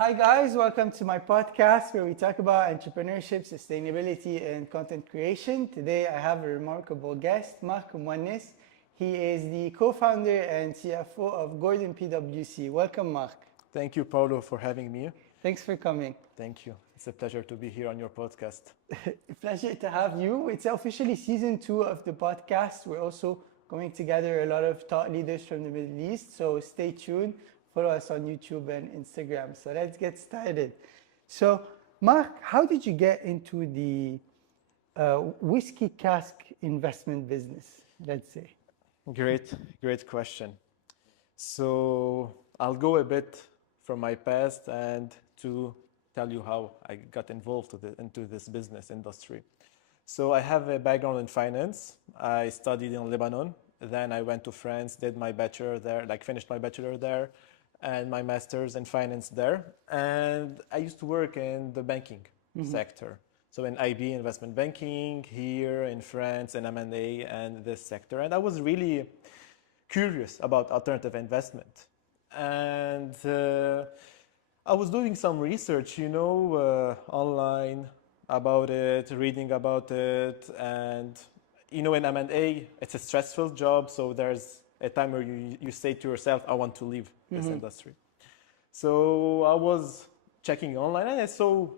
Hi, guys. Welcome to my podcast where we talk about entrepreneurship, sustainability, and content creation. Today, I have a remarkable guest, Marc Mouaness. He is the co founder and CFO of Gordon PWC. Welcome, Marc. Thank you, Paolo, for having me. Thanks for coming. Thank you. It's a pleasure to be here on your podcast. Pleasure to have you. It's officially season 2 of the podcast. We're also going to gather a lot of thought leaders from the Middle East, so stay tuned. Follow us on YouTube and Instagram. So let's get started. So, Marc, how did you get into the whiskey cask investment business, let's say? Great question. So I'll go a bit from my past and to tell you how I got involved into this business industry. So I have a background in finance. I studied in Lebanon. Then I went to France, did my bachelor there, finished my bachelor there, and my master's in finance there. And I used to work in the banking sector. So in IB, investment banking, here in France, in M&A, and this sector. And I was really curious about alternative investment. And I was doing some research, online about it, reading about it. And, in M&A, it's a stressful job. So there's a time where you say to yourself, I want to leave this industry. So I was checking online and I saw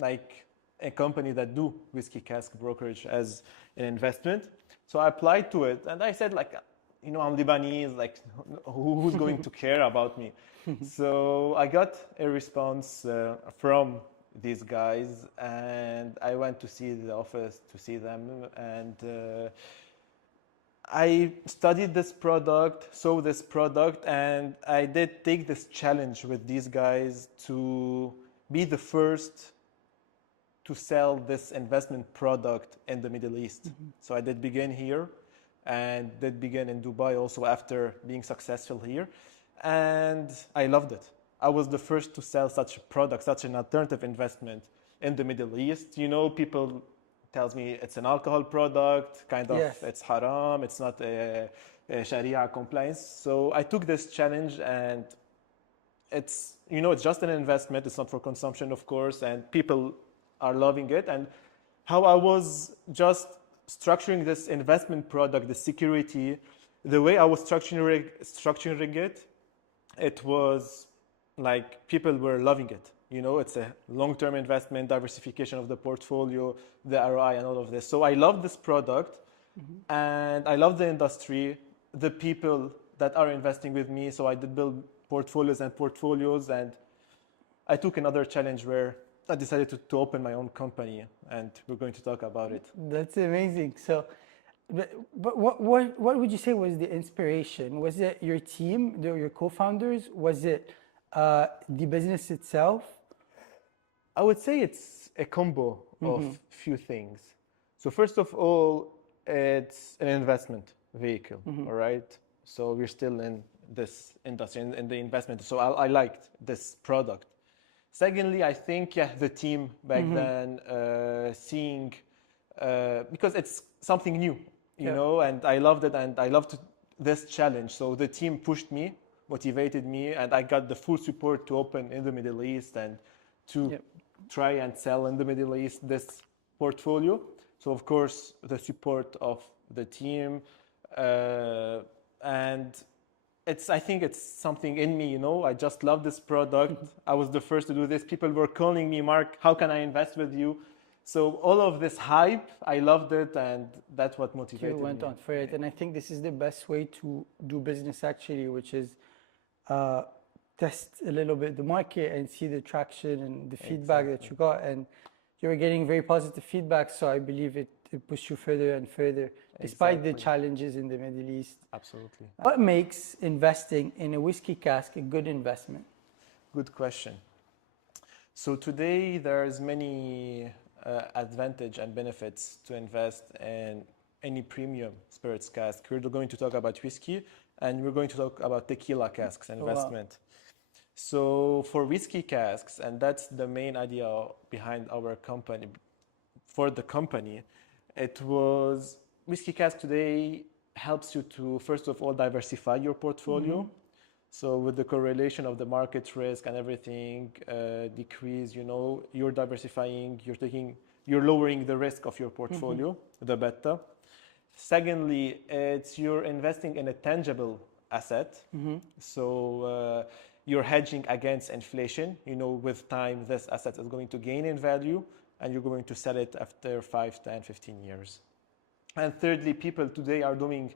a company that do whiskey cask brokerage as an investment. So I applied to it and I said I'm Lebanese, who's going to care about me? So I got a response from these guys and I went to see the office to see them and I studied this product, saw this product, and I did take this challenge with these guys to be the first to sell this investment product in the Middle East. So I did begin here and did begin in Dubai also after being successful here. And I loved it. I was the first to sell such a product, such an alternative investment in the Middle East. People tells me it's an alcohol product, Yes. it's haram, it's not a Sharia compliance. So I took this challenge and it's just an investment. It's not for consumption, of course, and people are loving it. And how I was just structuring this investment product, the security, the way I was structuring it, it was like people were loving it. It's a long-term investment, diversification of the portfolio, the ROI and all of this. So I love this product and I love the industry, the people that are investing with me. So I did build portfolios and I took another challenge where I decided to open my own company and we're going to talk about it. That's amazing. So, but what would you say was the inspiration? Was it your team, your co-founders? Was it the business itself? I would say it's a combo of few things. So first of all, it's an investment vehicle, all right? So we're still in this industry, in the investment. So I liked this product. Secondly, I think, the team back then, seeing, because it's something new, you know, and I loved it and I loved this challenge. So the team pushed me, motivated me, and I got the full support to open in the Middle East and to try and sell in the Middle East this portfolio. So of course, the support of the team, and I think it's something in me, I just love this product. I was the first to do this. People were calling me, Marc, how can I invest with you? So all of this hype, I loved it, and that's what motivated me. You went on for it, and I think this is the best way to do business actually, which is test a little bit the market and see the traction and the feedback that you got. And you were getting very positive feedback, so I believe it pushed you further and further, despite the challenges in the Middle East. Absolutely. What makes investing in a whiskey cask a good investment? Good question. So today there's many advantage and benefits to invest in any premium spirits cask. We're going to talk about whiskey and we're going to talk about tequila casks investment. So for whiskey casks, and that's the main idea behind our company, for the company, it was whiskey cask today helps you to, first of all, diversify your portfolio. So with the correlation of the market risk and everything decrease, you're diversifying, you're lowering the risk of your portfolio, the better. Secondly, you're investing in a tangible asset. So you're hedging against inflation. With time, this asset is going to gain in value and you're going to sell it after 5, 10, 15 years. And thirdly, people today are doing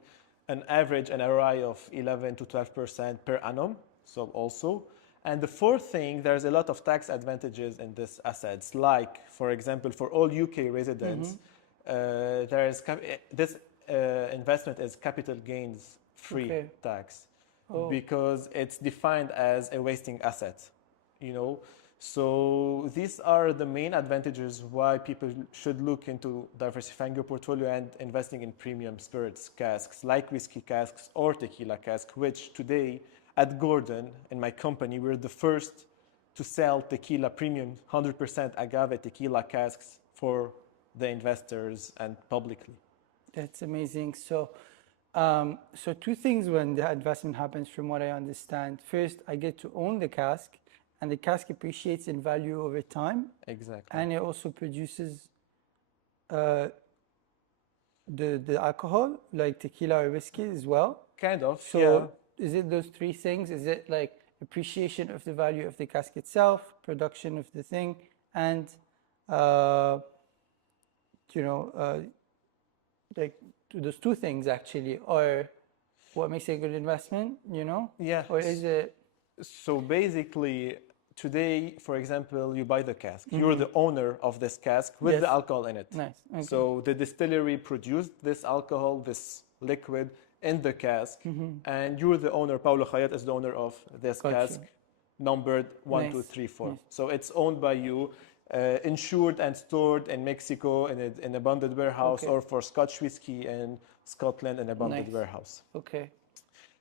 an average ROI of 11 to 12% per annum. So also, and the fourth thing, there's a lot of tax advantages in these assets. Like, for example, for all UK residents, this investment is capital gains free tax because it's defined as a wasting asset. So these are the main advantages why people should look into diversifying your portfolio and investing in premium spirits casks like whiskey casks or tequila cask, which today at Gordon, in my company, we're the first to sell tequila premium 100% agave tequila casks for the investors and publicly. That's amazing. So two things when the investment happens from what I understand. First, I get to own the cask, and the cask appreciates in value over time. Exactly. And it also produces the alcohol, like tequila or whiskey as well. Kind of, So yeah. is it those three things? Is it like appreciation of the value of the cask itself, production of the thing, and like those two things actually are what makes it a good investment, Yeah. Or is it? So basically, today, for example, you buy the cask. You're the owner of this cask with the alcohol in it. Nice. Okay. So the distillery produced this alcohol, this liquid in the cask, and you're the owner. Paolo Khayat is the owner of this cask, numbered 1, 2, 3, 4. Nice. So it's owned by you, insured and stored in Mexico in a bonded warehouse, or for Scotch whiskey in Scotland in a bonded warehouse. Okay.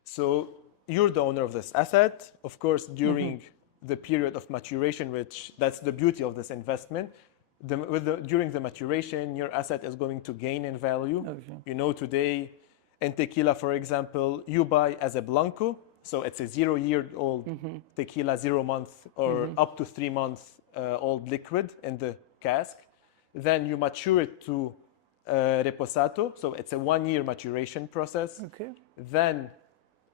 So you're the owner of this asset. Of course, during the period of maturation, which that's the beauty of this investment, during the maturation, your asset is going to gain in value. Okay. Today in tequila, for example, you buy as a blanco. So it's a 0-year-old tequila, 0 month or up to 3 months old liquid in the cask. Then you mature it to reposato. So it's a 1-year maturation process. Okay. Then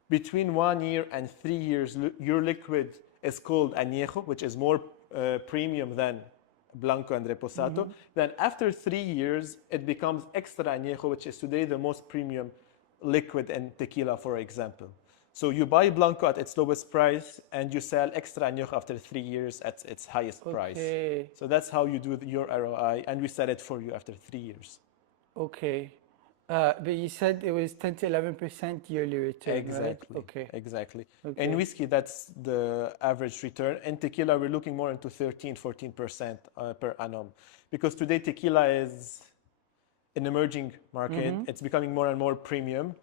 between 1 year and 3 years, your liquid is called añejo, which is more premium than blanco and reposato. Then after 3 years, it becomes extra añejo, which is today the most premium liquid in tequila, for example. So you buy blanco at its lowest price and you sell extra añejo after 3 years at its highest price. So that's how you do your ROI, and we sell it for you after 3 years. Okay. But you said it was 10 to 11% yearly return, exactly, right? Okay. Exactly. Okay. In whiskey, that's the average return. In tequila, we're looking more into 13, 14% per annum. Because today, tequila is an emerging market. It's becoming more and more premium.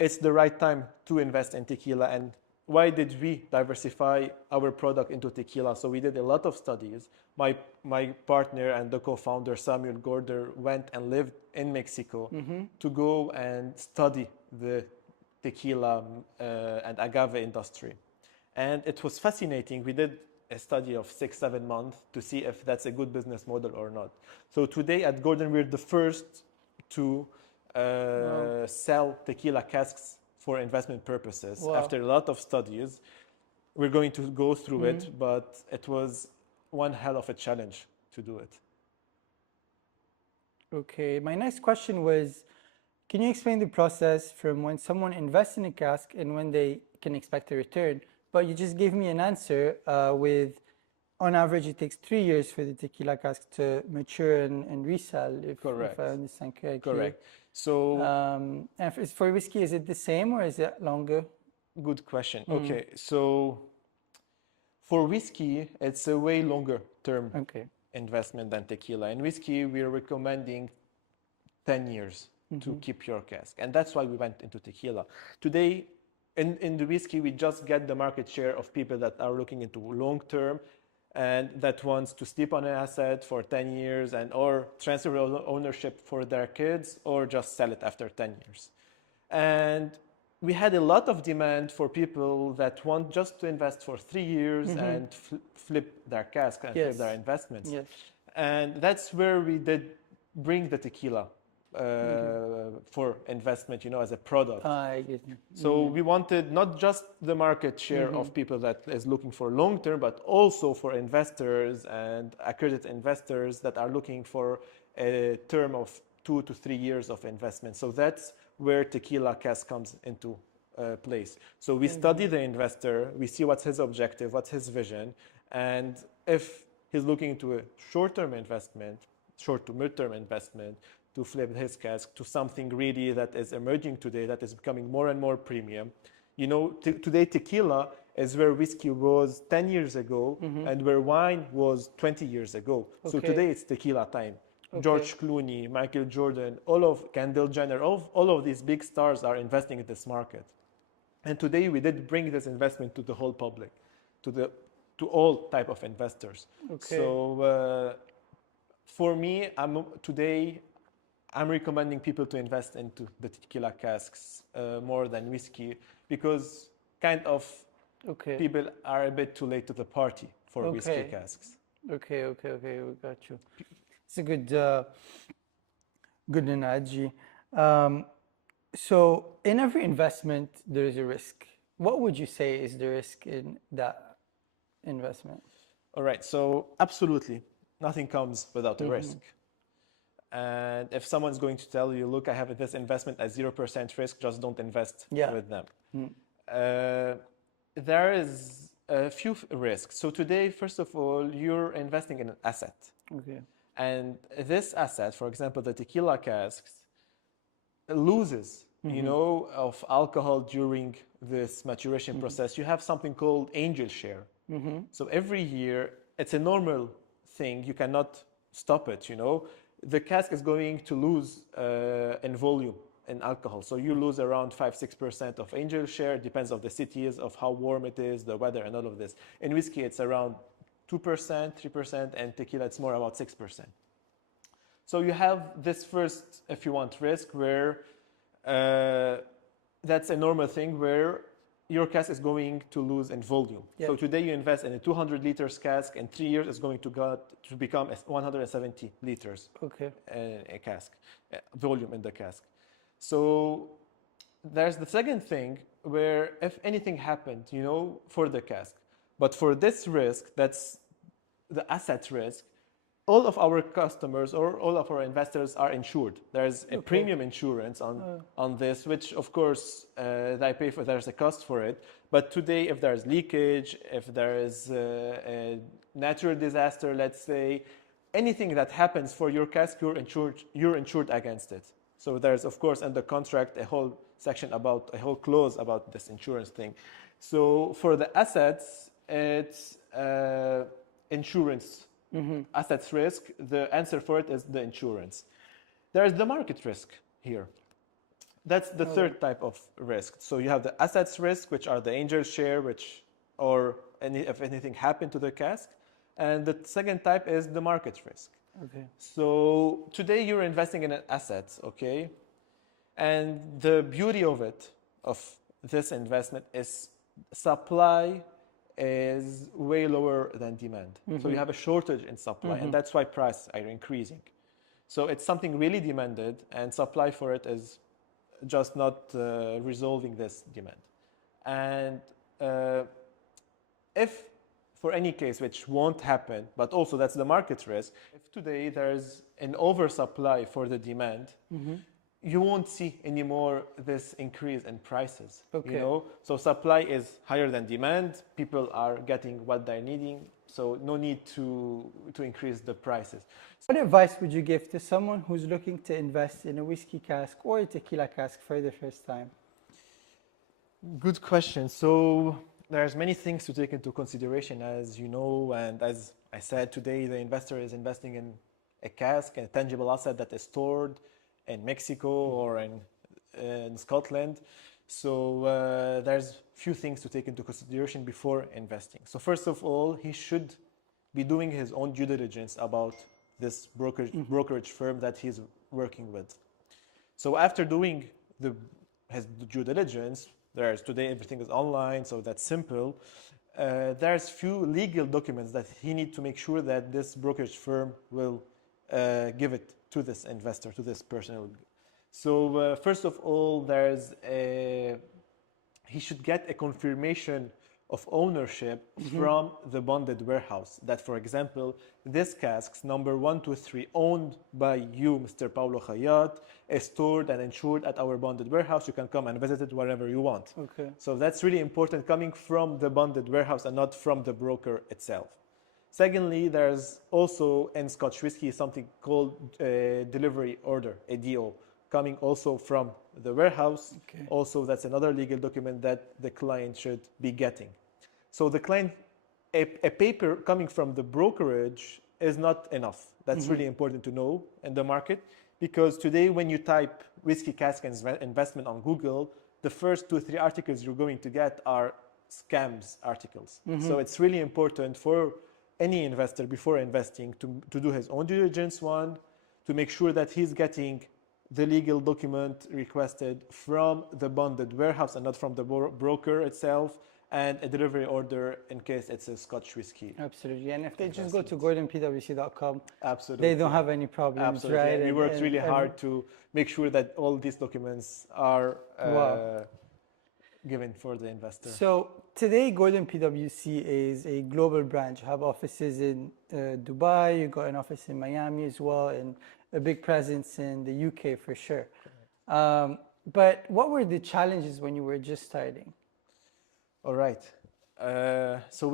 It's the right time to invest in tequila. And why did we diversify our product into tequila? So we did a lot of studies. My partner and the co-founder, Samuel Gorder, went and lived in Mexico to go and study the tequila and agave industry. And it was fascinating. We did a study of 6-7 months to see if that's a good business model or not. So today at Gordon, we're the first to sell tequila casks for investment purposes. After a lot of studies, we're going to go through it, but it was one hell of a challenge to do it. Okay, my next question was, can you explain the process from when someone invests in a cask and when they can expect a return? But you just gave me an answer with, on average, it takes 3 years for the tequila cask to mature and resell, if I understand correctly. Correct. So, and for whiskey, is it the same or is it longer? Good question. Okay, so for whiskey, it's a way longer term investment than tequila. In whiskey, we're recommending 10 years to keep your cask. And that's why we went into tequila. Today, in the whiskey, we just get the market share of people that are looking into long term and that wants to sleep on an asset for 10 years or transfer ownership for their kids or just sell it after 10 years. And we had a lot of demand for people that want just to invest for 3 years and flip their cask and flip their investments. Yes. And that's where we did bring the tequila for investment, as a product. I get you. So we wanted not just the market share of people that is looking for long term, but also for investors and accredited investors that are looking for a term of 2 to 3 years of investment. So that's where tequila cask comes into place. So we study the investor, we see what's his objective, what's his vision, and if he's looking to a short-term investment, short to mid-term investment, to flip his cask to something really that is emerging today, that is becoming more and more premium. Today tequila is where whiskey was 10 years ago and where wine was 20 years ago. So today it's tequila time. George Clooney, Michael Jordan, all of Kendall Jenner, all of these big stars are investing in this market. And today we did bring this investment to the whole public, to all type of investors. So for me, I'm recommending people to invest into the tequila casks more than whiskey because people are a bit too late to the party for whiskey casks. Okay, we got you. It's a good analogy. So in every investment, there is a risk. What would you say is the risk in that investment? All right, so absolutely, nothing comes without a risk. And if someone's going to tell you, look, I have this investment at 0% risk, just don't invest with them. There is a few risks. So today, first of all, you're investing in an asset. And this asset, for example, the tequila casks, loses, of alcohol during this maturation process. You have something called angel share. So every year, it's a normal thing. You cannot stop it, The cask is going to lose in volume in alcohol. So you lose around 5-6% of angel share. It depends on the cities, of how warm it is, the weather, and all of this. In whiskey, it's around 2%, 3%, and tequila, it's more about 6%. So you have this first, if you want, risk where that's a normal thing where your cask is going to lose in volume. So today you invest in a 200 liters cask, in 3 years it's going to become 170 liters a cask, volume in the cask. So there's the second thing where if anything happened, for the cask, but for this risk, that's the asset risk, all of our customers or all of our investors are insured. There's a premium insurance on this, which of course they pay for. There's a cost for it. But today, if there's leakage, if there is a natural disaster, let's say, anything that happens for your cask, you're insured against it. So there's of course in the contract a whole clause about this insurance thing. So for the assets, it's insurance. Assets risk, the answer for it is the insurance. There is the market risk here. That's the third type of risk. So you have the assets risk, which are the angel share, if anything happened to the cask. And the second type is the market risk. So today you're investing in an asset, And the beauty of this investment is supply is way lower than demand. So you have a shortage in supply, and that's why prices are increasing. So it's something really demanded, and supply for it is just not resolving this demand. And if for any case, which won't happen, but also that's the market risk, if today there's an oversupply for the demand, you won't see anymore this increase in prices. So supply is higher than demand. People are getting what they're needing. So no need to increase the prices. What advice would you give to someone who's looking to invest in a whiskey cask or a tequila cask for the first time? Good question. So there's many things to take into consideration, as you know, and as I said today, the investor is investing in a cask, a tangible asset that is stored in Mexico or in Scotland. So there's few things to take into consideration before investing. So first of all, he should be doing his own due diligence about this brokerage firm that he's working with. So after doing his due diligence. There's today everything is online, so that's simple. There's few legal documents that he need to make sure that this brokerage firm will give it to this investor, to this person. So first of all, he should get a confirmation of ownership from the bonded warehouse. That, for example, this casks number 1, 2, 3, owned by you, Mr. Paolo Khayat, is stored and insured at our bonded warehouse. You can come and visit it wherever you want. Okay. So that's really important, coming from the bonded warehouse and not from the broker itself. Secondly, there's also in Scotch whiskey something called delivery order, a DO, coming also from the warehouse. Okay. Also, that's another legal document that the client should be getting. So the client, a paper coming from the brokerage is not enough. That's really important to know in the market, because today when you type whiskey cask investment on Google, the first 2, 3 articles you're going to get are scams articles. So it's really important for any investor before investing to do his own due diligence, one, to make sure that he's getting the legal document requested from the bonded warehouse and not from the broker itself, and a delivery order in case it's a Scotch whiskey. Absolutely. And if they just go to gordonpwc.com, Absolutely. they don't have any problems, Absolutely. right? And we worked really hard to make sure that all these documents are given for the investor. So today, Gordon PWC is a global brand. You have offices in Dubai, you got an office in Miami as well, and a big presence in the UK for sure. But what were the challenges when you were just starting? All right. So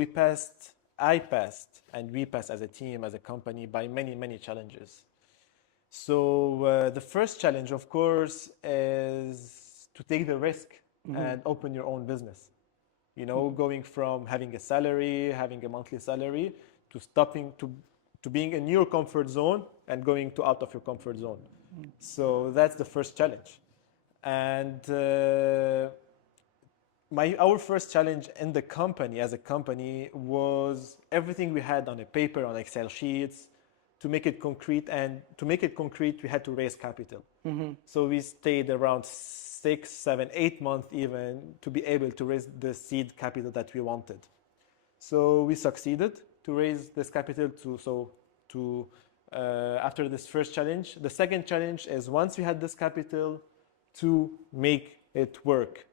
I passed, and we passed as a team, as a company, by many, many challenges. So the first challenge, of course, is to take the risk and open your own business. You know, going from having a salary, having a monthly salary, to stopping to being in your comfort zone and going to out of your comfort zone. So that's the first challenge. And our first challenge in the company, as a company, was everything we had on a paper, on Excel sheets, to make it concrete. And to make it concrete, we had to raise capital. So we stayed around 6, 7, 8 months even to be able to raise the seed capital that we wanted. So we succeeded to raise this capital after this first challenge. The second challenge is, once we had this capital, to make it work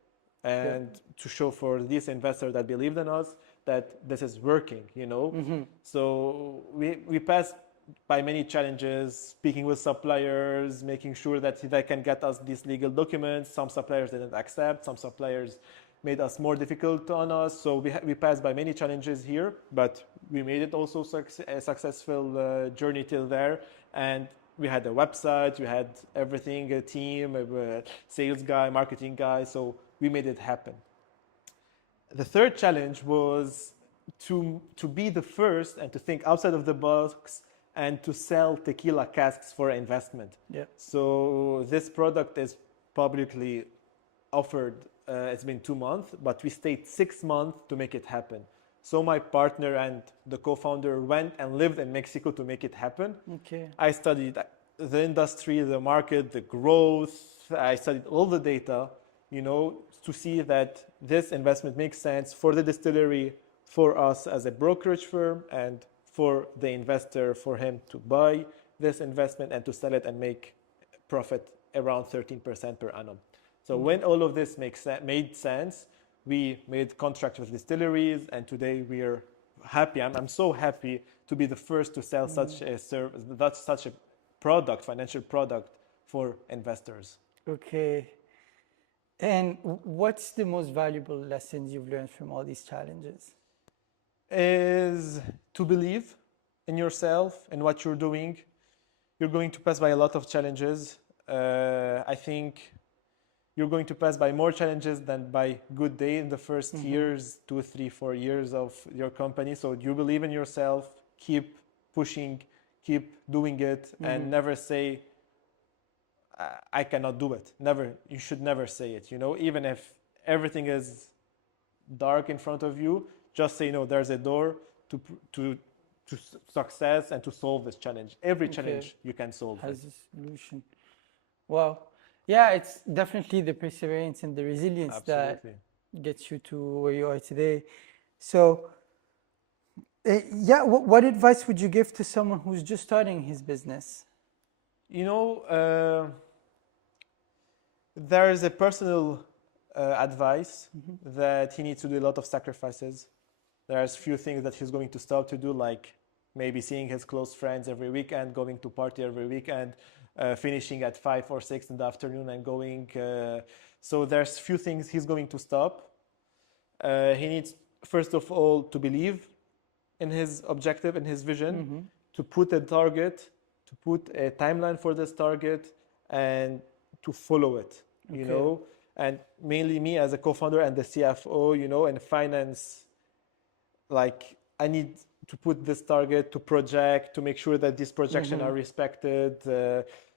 and to show for these investors that believed in us that this is working, you know. So we passed by many challenges, speaking with suppliers, making sure that they can get us these legal documents. Some suppliers didn't accept, some suppliers made us more difficult on us. So we passed by many challenges here, but we made it also a successful journey till there. And we had a website, we had everything, a team, a sales guy, marketing guy. So we made it happen. The third challenge was to be the first and to think outside of the box and to sell tequila casks for investment. Yeah. So this product is publicly offered. It's been 2 months, but we stayed 6 months to make it happen. So my partner and the co-founder went and lived in Mexico to make it happen. Okay. I studied the industry, the market, the growth. I studied all the data, you know, to see that this investment makes sense for the distillery, for us as a brokerage firm, and for the investor, for him to buy this investment and to sell it and make profit around 13% per annum. So when all of this made sense, we made contracts with distilleries, and today we are happy. I'm so happy to be the first to sell such a service, such a product, financial product for investors. Okay. And what's the most valuable lessons you've learned from all these challenges? Is to believe in yourself and what you're doing. You're going to pass by a lot of challenges. I think you're going to pass by more challenges than by good day in the first years, 2, 3, 4 years of your company. So you believe in yourself, keep pushing, keep doing it, and never say, I cannot do it. Never. You should never say it. You know, even if everything is dark in front of you, just say, no, there's a door to success and to solve this challenge. Every challenge you can solve. Has a solution. Wow. Yeah, it's definitely the perseverance and the resilience Absolutely. that gets you to where you are today. So, yeah, what advice would you give to someone who's just starting his business? You know, there is a personal advice that he needs to do a lot of sacrifices. There's few things that he's going to stop to do, like maybe seeing his close friends every weekend, going to party every weekend, finishing at 5 or 6 in the afternoon and going. So there's few things he's going to stop. He needs, first of all, to believe in his objective, in his vision, to put a target, to put a timeline for this target, and to follow it, you Okay. know. And mainly me as a co-founder and the CFO, you know, and finance, like I need to put this target to project, to make sure that these projections are respected.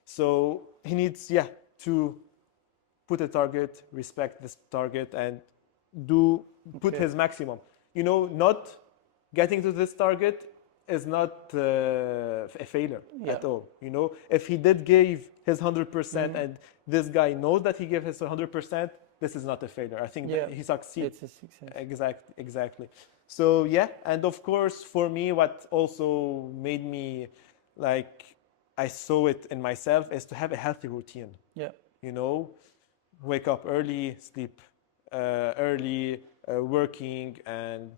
So he needs, yeah, to put a target, respect this target, and put Okay. his maximum. You know, not getting to this target is not a failure Yeah. at all. You know, if he did give his 100% and this guy knows that he gave his 100%, this is not a failure. I think Yeah. that he succeeded. It's a success. Exactly. So yeah, and of course for me, what also made me like I saw it in myself is to have a healthy routine. Yeah. You know, wake up early, sleep early, working and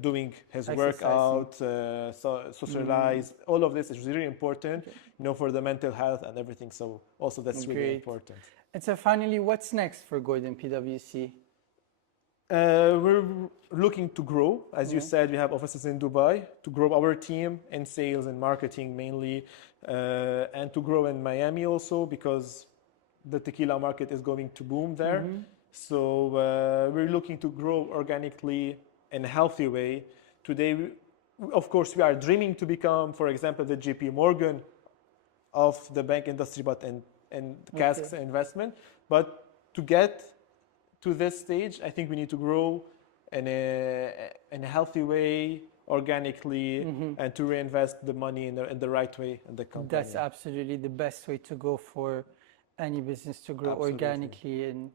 doing his workout, socialize. All of this is really important, you know, for the mental health and everything. So also that's really Great. important. And so finally, what's next for Gordon PWC? We're looking to grow. As you said, we have offices in Dubai to grow our team in sales and marketing mainly, and to grow in Miami also because the tequila market is going to boom there. So we're looking to grow organically in a healthy way. Today, of course, we are dreaming to become, for example, the JP Morgan of the bank industry, but in Cask's investment. But to get to this stage, I think we need to grow in a healthy way, organically, and to reinvest the money in the right way in the company. That's absolutely the best way to go for any business to grow organically and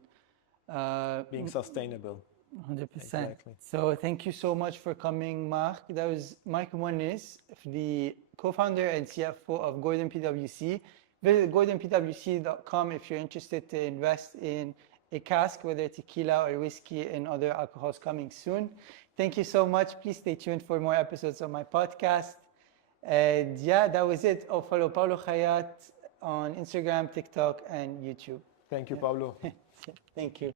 being sustainable. 100%. Exactly. So thank you so much for coming, Marc. That was Marc Mouaness, the co-founder and CFO of Gordon PWC. Visit gordonpwc.com if you're interested to invest in a cask, whether tequila or whiskey and other alcohols coming soon. Thank you so much. Please stay tuned for more episodes of my podcast. And yeah, that was it. Oh, follow Paolo Khayat on Instagram, TikTok, and YouTube. Thank you, Paolo. Thank you.